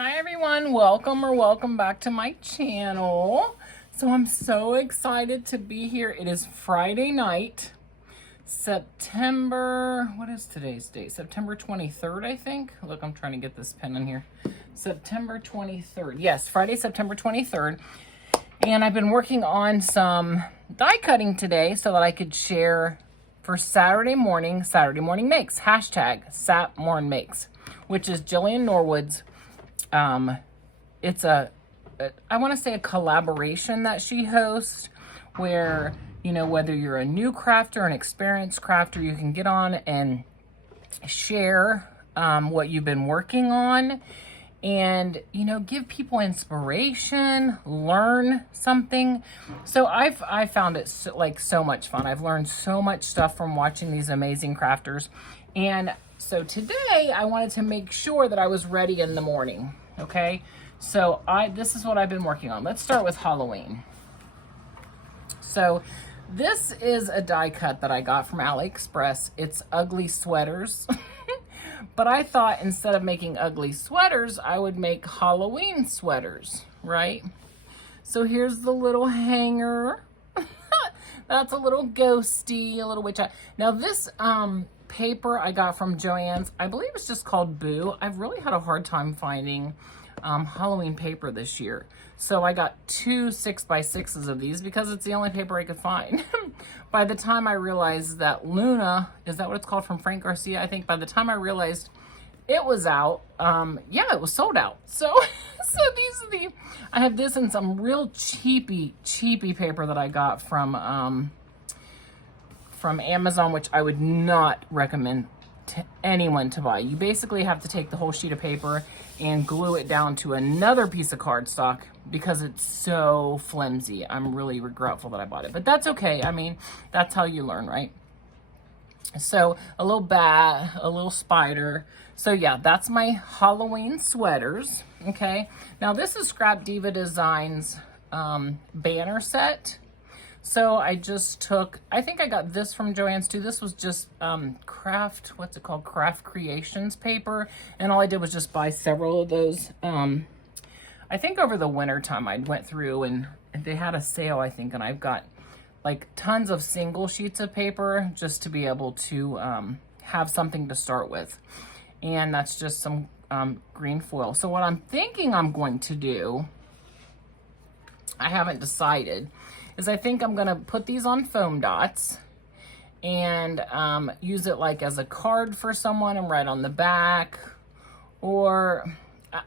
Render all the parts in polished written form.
Hi everyone, welcome back to my channel. So I'm so excited to be here. It is Friday night, what is today's date? September 23rd, I think. Look, I'm trying to get this pen in here. September 23rd. Yes, Friday, September 23rd. And I've been working on some die cutting today so that I could share for Saturday morning makes, hashtag #SatMornMakes, which is Jillian Norwood's. It's I want to say a collaboration that she hosts where, you know, whether you're a new crafter, an experienced crafter, you can get on and share what you've been working on and, you know, give people inspiration, learn something. So I found it so much fun. I've learned so much stuff from watching these amazing crafters. And so today I wanted to make sure that I was ready in the morning. Okay, so this is what I've been working on. Let's start with Halloween. So this is a die cut that I got from AliExpress. It's ugly sweaters. But I thought instead of making ugly sweaters, I would make Halloween sweaters, right? So here's the little hanger. That's a little ghosty, a little witch eye. Now this paper I got from Joann's, I believe it's just called Boo. I've really had a hard time finding Halloween paper this year. So I got two 6x6s of these because it's the only paper I could find. By the time I realized that Luna, is that what it's called, from Frank Garcia? I think by the time I realized it was out, yeah, it was sold out. So, these are I have this and some real cheapy paper that I got from Amazon, which I would not recommend to anyone to buy. You basically have to take the whole sheet of paper and glue it down to another piece of cardstock because it's so flimsy. I'm really regretful that I bought it, but that's okay. I mean, that's how you learn, right? So a little bat, a little spider. So yeah, that's my Halloween sweaters. Okay. Now this is Scrap Diva Designs banner set. So I just took, I think I got this from Joann's too. This was just Craft Creations paper. And all I did was just buy several of those. I think over the winter time I went through and they had a sale, I think, and I've got like tons of single sheets of paper just to be able to have something to start with. And that's just some green foil. So what I'm thinking I'm going to do, I haven't decided, is I think I'm gonna put these on foam dots and use it like as a card for someone and write on the back, or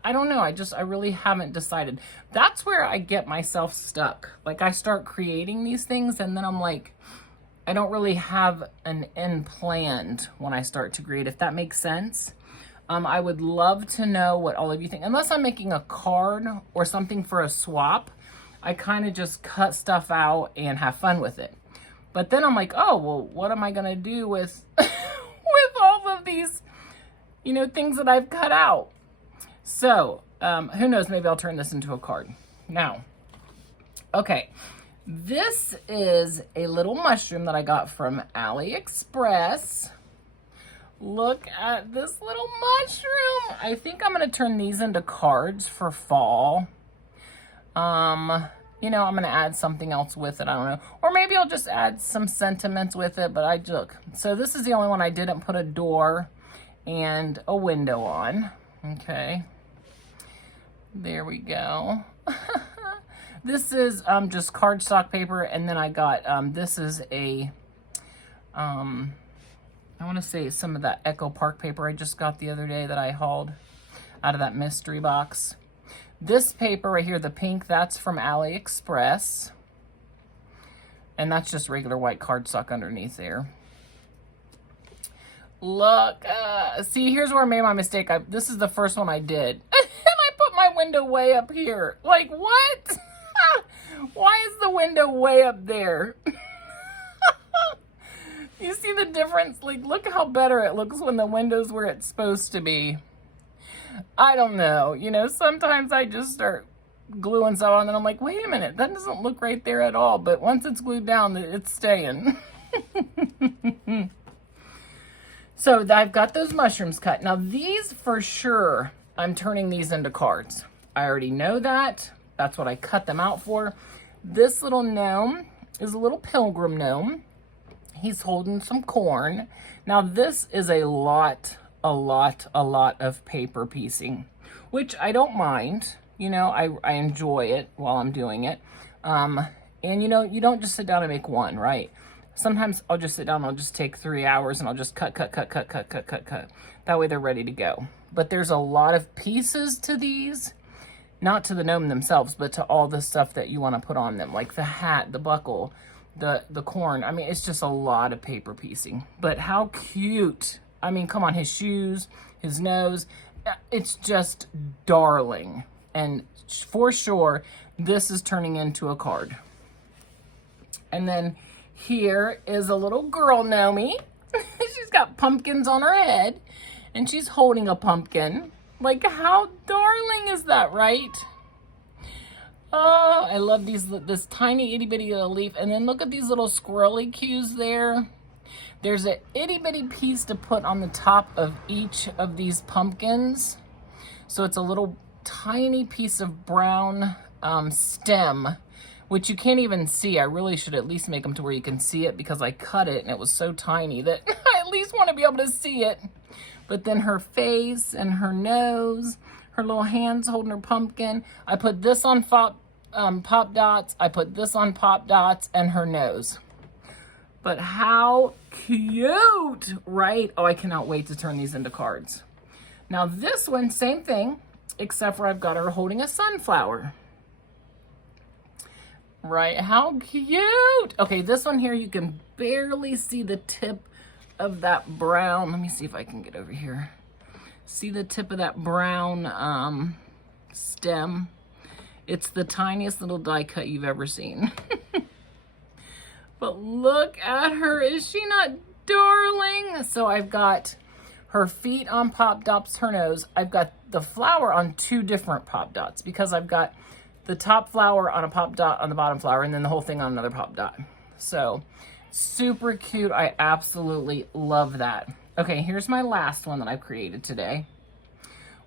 I don't know. I really haven't decided. That's where I get myself stuck. Like I start creating these things and then I'm like, I don't really have an end planned when I start to create, if that makes sense. I would love to know what all of you think. Unless I'm making a card or something for a swap, I kind of just cut stuff out and have fun with it. But then I'm like, oh, well, what am I going to do with, with all of these, you know, things that I've cut out? So, who knows, maybe I'll turn this into a card. Now, okay, this is a little mushroom that I got from AliExpress. Look at this little mushroom. I think I'm going to turn these into cards for fall. You know, I'm going to add something else with it. I don't know. Or maybe I'll just add some sentiments with it, but so this is the only one I didn't put a door and a window on. Okay. There we go. This is, just cardstock paper. And then I got, this is a, I want to say some of that Echo Park paper I just got the other day that I hauled out of that mystery box. This paper right here, the pink, that's from AliExpress. And that's just regular white cardstock underneath there. Look, see, here's where I made my mistake. This is the first one I did. And I put my window way up here. Like, what? Why is the window way up there? You see the difference? Like, look how better it looks when the window's where it's supposed to be. I don't know. You know, sometimes I just start gluing stuff on and I'm like, wait a minute, that doesn't look right there at all. But once it's glued down, it's staying. So I've got those mushrooms cut. Now these for sure, I'm turning these into cards. I already know that. That's what I cut them out for. This little gnome is a little pilgrim gnome. He's holding some corn. Now this is a lot of paper piecing, which I don't mind. You know, I enjoy it while I'm doing it. And you know, you don't just sit down and make one, right? Sometimes I'll just sit down and I'll just take 3 hours and I'll just cut. That way they're ready to go. But there's a lot of pieces to these, not to the gnome themselves, but to all the stuff that you want to put on them, like the hat, the buckle, the corn. I mean, it's just a lot of paper piecing. But how cute. I mean, come on, his shoes, his nose, it's just darling. And for sure, this is turning into a card. And then here is a little girl Gnomey. She's got pumpkins on her head and she's holding a pumpkin. Like, how darling is that, right? Oh, I love this tiny itty bitty little leaf. And then look at these little squirrely cues there. There's an itty bitty piece to put on the top of each of these pumpkins. So it's a little tiny piece of brown stem, which you can't even see. I really should at least make them to where you can see it because I cut it and it was so tiny that I at least want to be able to see it. But then her face and her nose, her little hands holding her pumpkin. I put this on pop dots. I put this on pop dots and her nose. But how cute, right? Oh, I cannot wait to turn these into cards. Now this one, same thing, except for I've got her holding a sunflower. Right, how cute. Okay, this one here, you can barely see the tip of that brown. Let me see if I can get over here. See the tip of that brown stem? It's the tiniest little die cut you've ever seen. But look at her, is she not darling? So I've got her feet on pop dots, her nose. I've got the flower on 2 different pop dots because I've got the top flower on a pop dot on the bottom flower and then the whole thing on another pop dot. So super cute. I absolutely love that. Okay, here's my last one that I've created today,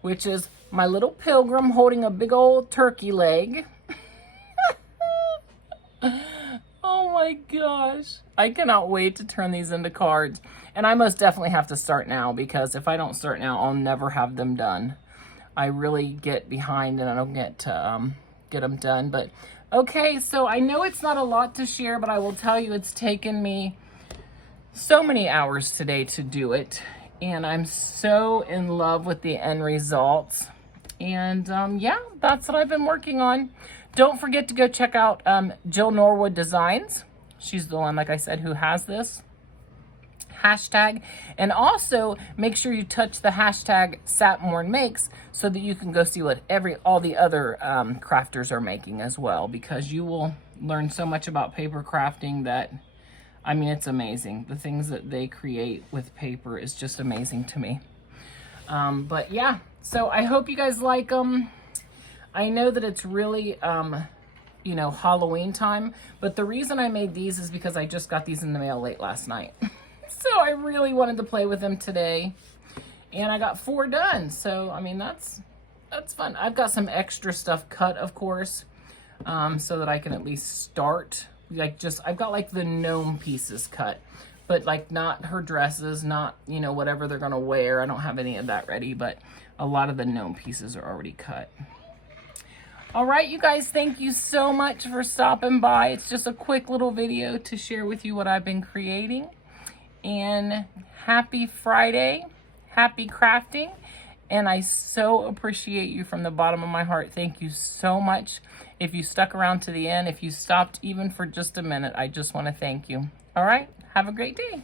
which is my little pilgrim holding a big old turkey leg. Oh my gosh. I cannot wait to turn these into cards. And I most definitely have to start now because if I don't start now, I'll never have them done. I really get behind and I don't get to get them done. But okay, so I know it's not a lot to share, but I will tell you it's taken me so many hours today to do it. And I'm so in love with the end results. And yeah, that's what I've been working on. Don't forget to go check out Jill Norwood Designs. She's the one, like I said, who has this hashtag. And also make sure you touch the hashtag Satmorn Makes so that you can go see what all the other crafters are making as well, because you will learn so much about paper crafting that, I mean, it's amazing. The things that they create with paper is just amazing to me. But yeah, so I hope you guys like them. I know that it's really, you know, Halloween time, but the reason I made these is because I just got these in the mail late last night. So I really wanted to play with them today, and I got 4 done. So, I mean, that's fun. I've got some extra stuff cut, of course, so that I can at least start. Like I've got like the gnome pieces cut, but like not her dresses, not, you know, whatever they're gonna wear. I don't have any of that ready, but a lot of the gnome pieces are already cut. All right, you guys, thank you so much for stopping by. It's just a quick little video to share with you what I've been creating. And happy Friday, happy crafting. And I so appreciate you from the bottom of my heart. Thank you so much. If you stuck around to the end, if you stopped even for just a minute, I just want to thank you. All right, have a great day.